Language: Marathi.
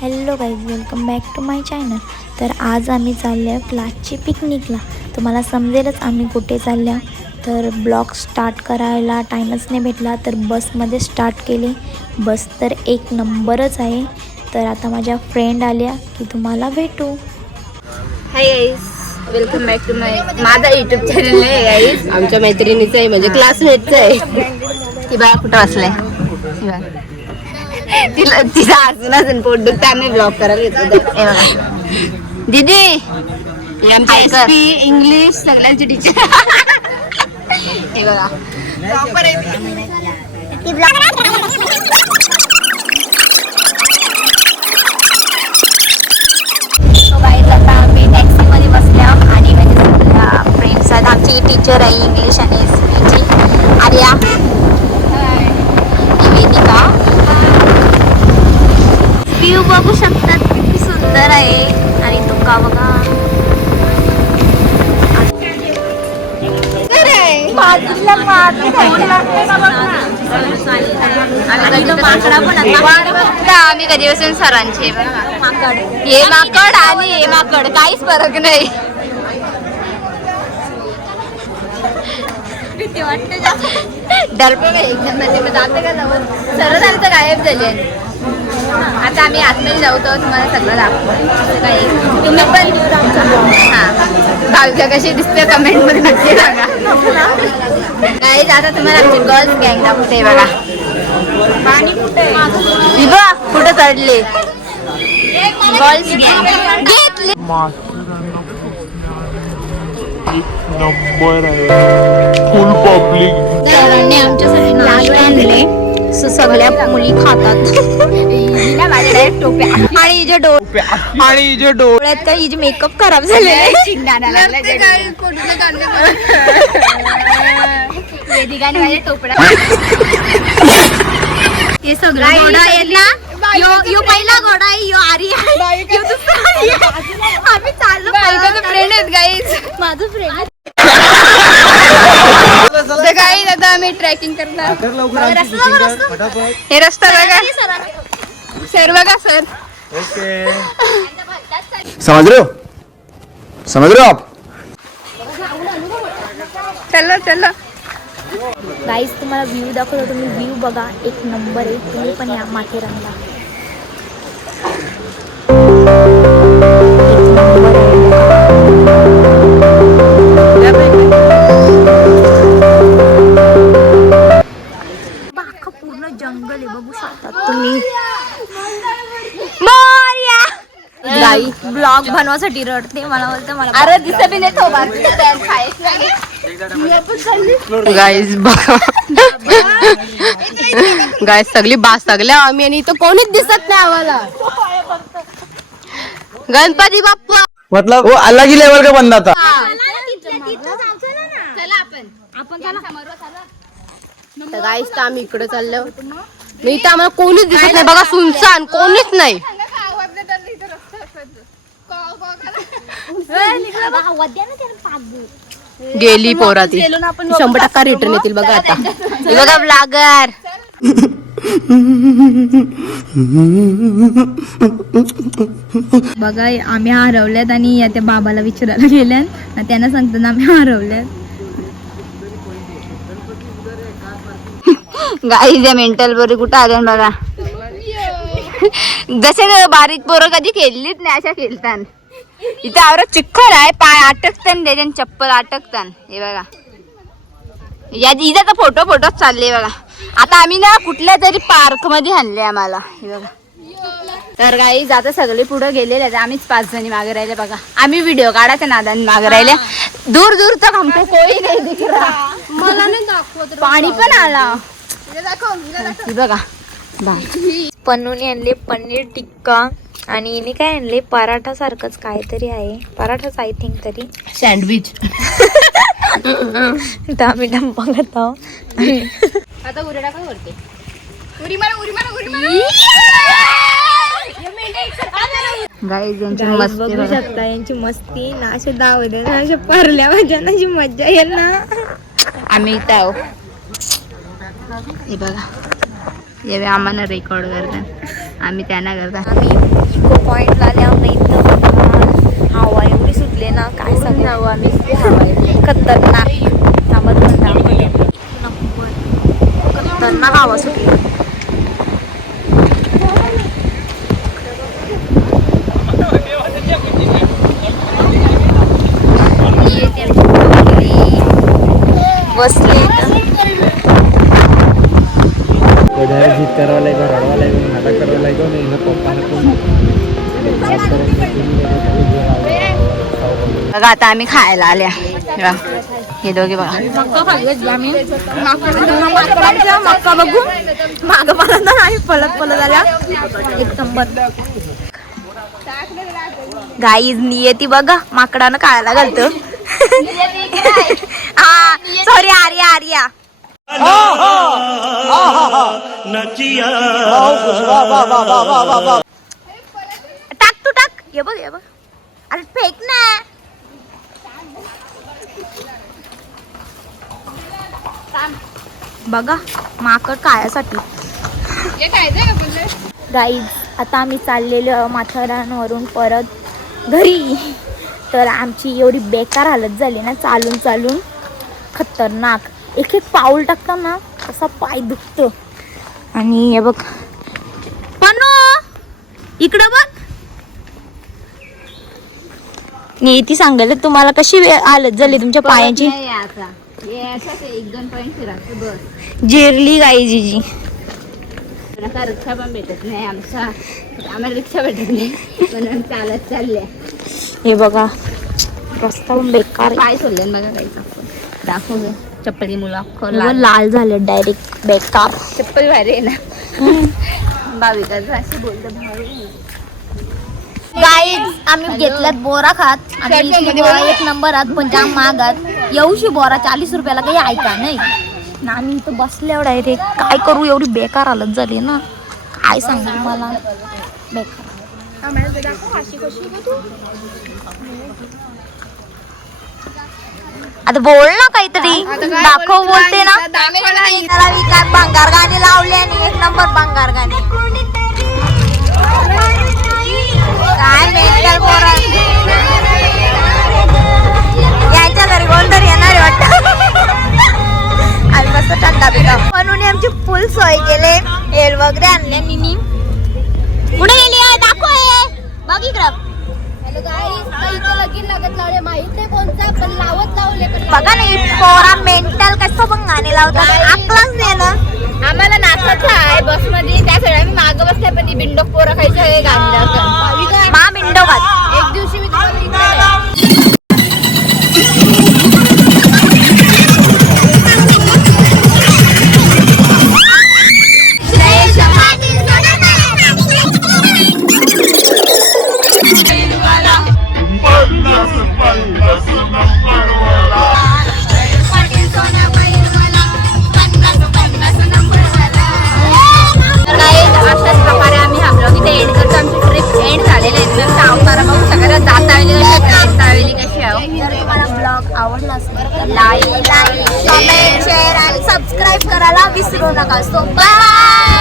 Hello guys, welcome back to my channel. तर आज आम्ही चाललो आहे क्लासची पिकनिकला. तुम्हाला समजेलच आम्ही कुठे चाललो आहोत. तर ब्लॉग स्टार्ट करायला टाईमच नाही भेटला, तर बसमध्ये स्टार्ट केले. बस तर एक नंबरच आहे. तर आता माझ्या फ्रेंड आल्या की तुम्हाला भेटू. Hi guys, welcome back to माझा यूट्यूब चॅनल आहे गाईज. आमच्या मैत्रिणीचं आहे, म्हणजे क्लासमेटचं आहे. ती बाळा कुठं बसलाय, तिला तिचा अजून पोट दुखतं, आम्ही ब्लॉग करायला घेतो. दीदी इंग्लिश सगळ्यांची टीचर हे बघा. टॅक्सीमध्ये बसल्या आणि म्हणजे सगळ्या फ्रेंड्स आहेत. आमची टीचर आहे इंग्लिश आणि हिस्ट्रीची, आर्या, निवेदिका. व्ह्यू बघू शकतात किती सुंदर आहे. आणि तुका बघा, आम्ही कधीपासून सरांचे माकड, हे माकड आणि हे माकड, काहीच फरक नाही. डरपण एकदम जाते का जवळ, सरच आमचं गायब झाले. आता आम्ही आतमध्ये जाऊ तर तुम्हाला सगळं दाखवू. काही तुम्ही पण हां भावच्या कशी दिसते कमेंटमध्ये नक्की सांगा. काही आता तुम्हाला आमची गर्ल्स गँग दाखवते. बघा पाणी कुठे बघा, कुठं चढले गर्ल्स गँग घेतले. नंबर आहे फुल पब्लिक. सरांनी आमच्यासाठी नाश्ता आणले, सगळ्या मुली खातात. टोप्या आणि हिचे डोळ्यात काय हिचे मेकअप खराब झाले. वेदिकाने माझ्या टोपडा हे सगळं घोडा आहेत ना. यो पहिला घोडा आहे, यो आर्या आहे, यो दुसरा आर्या. आम्ही चाललो, फ्रेंड आहेत गाईज, माझं फ्रेंड. गाईज आता आम्ही ट्रेकिंग करणार. हे रस्ता बघा सर, बघा सर. समझ रहे हो आप. चलो चलो गाईज, तुम्हाला व्ह्यू दाखवतो. तुम्ही व्ह्यू बघा, एक नंबर आहे. तुम्ही पण या माथेरानला. पूर्ण जंगल आहे, बघू शकता तुम्ही. गाई ब्लॉग बनवासाठी रडते, मला बोलते मला अरे दिसत बी नाही. गाईज गाईज सगळी बास सगळ्या आम्ही, आणि इथं कोणीच दिसत नाही आम्हाला. गणपती बाप्पा मतलब वो अलग ही लेवल का बंदा था. गाईज तर आम्ही इकडे चाललो. इथं आम्हाला कोणीच दिसत नाही बघा, सुनसान, कोणीच नाही. गेली पोरा ती, 100% रिटर्न येतील बघा. आता बघा ब्लॉगर. बघा, आम्ही हरवल्यात आणि या त्या बाबाला विचारायला गेल्यात, त्यांना सांगताना आम्ही हरवल्यात. गाईज मेंटल बरी कुठं आल्या बघा. जसे बारीक पोरं कधी खेळलीच नाही अशा खेळतान. इथे आवरत चिखल आहे, पाय अटकतान, त्याच्यान चप्पल अटकतान. हे बघा, या इथं फोटोच चालले बघा. आता आम्ही ना कुठल्या तरी पार्क मध्ये आणले आम्हाला. हे बघा. तर गाईज आता सगळे पुढे गेलेले आहेत, आम्हीच 5 जणी मागे राहिले बघा. आम्ही व्हिडिओ काढायच्या नादाने मागे राहिले. दूर दूर तक हमको कोई नाही दिख रहा. मला नाही दाखवत, पाणी पण आला बघा. पन्नूने आणले पनीर टिक्का आणि हिने काय आणले, पराठा सारखंच काहीतरी आहे, पराठाच आय थिंक तरी, सँडविच. तर आम्ही डंपा खात आहोत. आता उरी टाका वरती. गाईज यांची मस्ती बघू शकता, यांची मस्ती ना. असे दावदे ना, अशा परल्या माझ्या ना, अशी मज्जा येईल ना. आम्ही इथं आहो. हे बघा, हे आम्हाला रेकॉर्ड करतात. आम्ही त्यांना करता. आम्ही इको पॉइंटला आले आम्ही इथं हवा एवढी सुटले ना काय सांगू आम्ही खतरनाक थांबत दाखवते खतरनाक हवा सुटली. बसले बघा आता आम्ही खायला आल्या. हे दोघे बघा मक्का बघू माग मला तर नाही पलत आल्या एक नंबर. गाईज नियती बघा माकडानं खायला घालतो. हा सॉरी आर्या टाक तू टाक हे बघ अरे फेक ना. बघा माकड खायासाठी. गाईज आता आम्ही चाललेलो माथेरानवरून परत घरी. तर आमची एवढी बेकार हालत झाली ना चालून खतरनाक. एक पाऊल टाकताना असा पाय दुखतो. आणि हे बघ पनो इकडं बघ. ती सांगायला तुम्हाला कशी हालत झाली तुमच्या पायाची. जेरली गाई जीजी. रिक्षा पण भेटत नाही आम्हाला रिक्षा भेटत नाही म्हणून चालत चालल्या. हे बघा रस्ता पण बेकार आहे. पाय सोडले बघा गाईचा. दाखव चप्पली मुला लाल झाले डायरेक्ट बेकार. चप्पल भारी आहे ना. भाविकाचं अशी बोलतं भावी. गाईज आम्ही घेतल्यात बोरा खात. एक नंबरात पण जाम महागात. येऊशी बोरा 40 रुपयाला काही ऐका नाही ना. आम्ही इथं बसल्या डायरेक्ट काय करू एवढी बेकार हालत झाली ना काय सांगू मला बेकार. आता बोल ना काहीतरी दाखव बोलते ना. काय भंगार गाणी लावले आणि एक नंबर भंगार गाणी. काय मेंटल पोरं यायच्या घरी कोणतरी येणार वाटतं. आम्ही मस्त थंडा पिता म्हणून आमची फुल सोय केले. एल वगैरे आणले निनी. कुठे गेली आहे दाखव बघ इकडं. बघा नाही पोरा मेंटल कसं पण गाणे लावतात आपलाच नाही ना. आम्हाला नाचायचं आहे बस मध्ये त्यासाठी आम्ही मागं बसले पण ती बिंडोक पोरं खायचं हे गाणं मा मिंडो घात. एक दिवशी मी आवडला असेल लाईक कमेंट शेअर आणि सबस्क्राईब करायला विसरू नका. So bye.